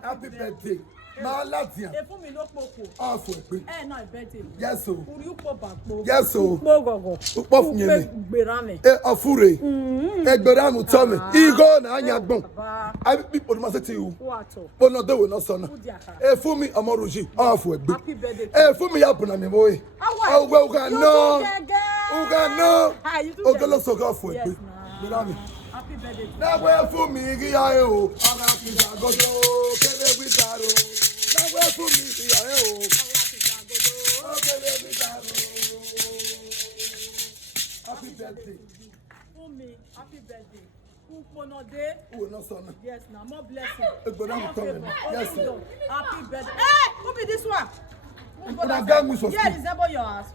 Happy birthday. Ma Latia. Off with me. Yes, so. Yes, so. Puff me. Afure. Egberam Tommy. Ego na anyagbon. I people must say to you. But no, they will not son. For me, Amoruji. Off with me. For me, up on me, boy. Oh, well, no. No. Ogolo so off with me. Happy birthday. Now where for me, Giaio. I'm happy to go to Kevin Witaro. Now where for me, Giaio. Happy birthday. For me, happy birthday. Who no son. Yes, now more blessing. Yes, sir. Happy birthday. Hey, who be this one? Yeah, it's about your ass.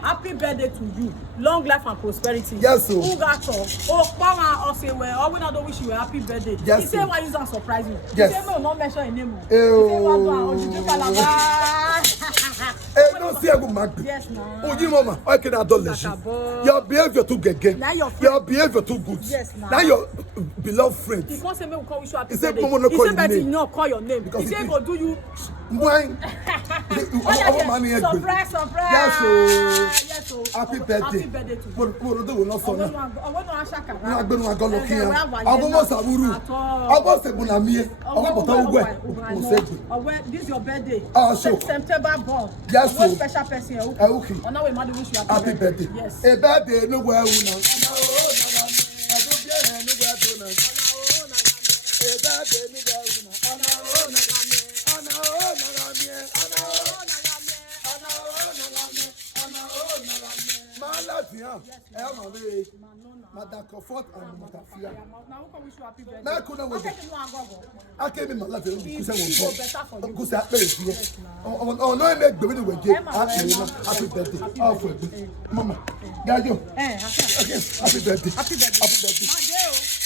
Happy birthday to you. Long life and prosperity. Yes, sir. Who got talk? Oh, Pama or say, well, I will not wish you a happy birthday. Yes, he say, why you don't surprise you? Yes. He say, no, not mention your name. Hey, no, see, I go mad. Yes, no. Oh, you mama, I can adolescent. Your behavior too good. Your behavior too good. Yes, now. Now your beloved friend. He can't say, me will call you happy birthday. He said, but he not call your name. He said, go do you. Wine. Surprise. Yes, so. Happy birthday. Happy birthday to you. What do we not son? I'm going to ask you. I'm going to go looking. I'm going to Saburu. I'm going to Bunami. I'm going to this is your birthday. Sure. September born. Yes, so. Special person. Okay. On our way, mother wish you happy birthday. Yes. A birthday, no way. Madam Comfort and Matafia. Now, couldn't wait. I came in my life and you said, because I pay you. Oh, no, I make the winning with you. Happy birthday. Mama, Gajo. Happy birthday. Happy birthday.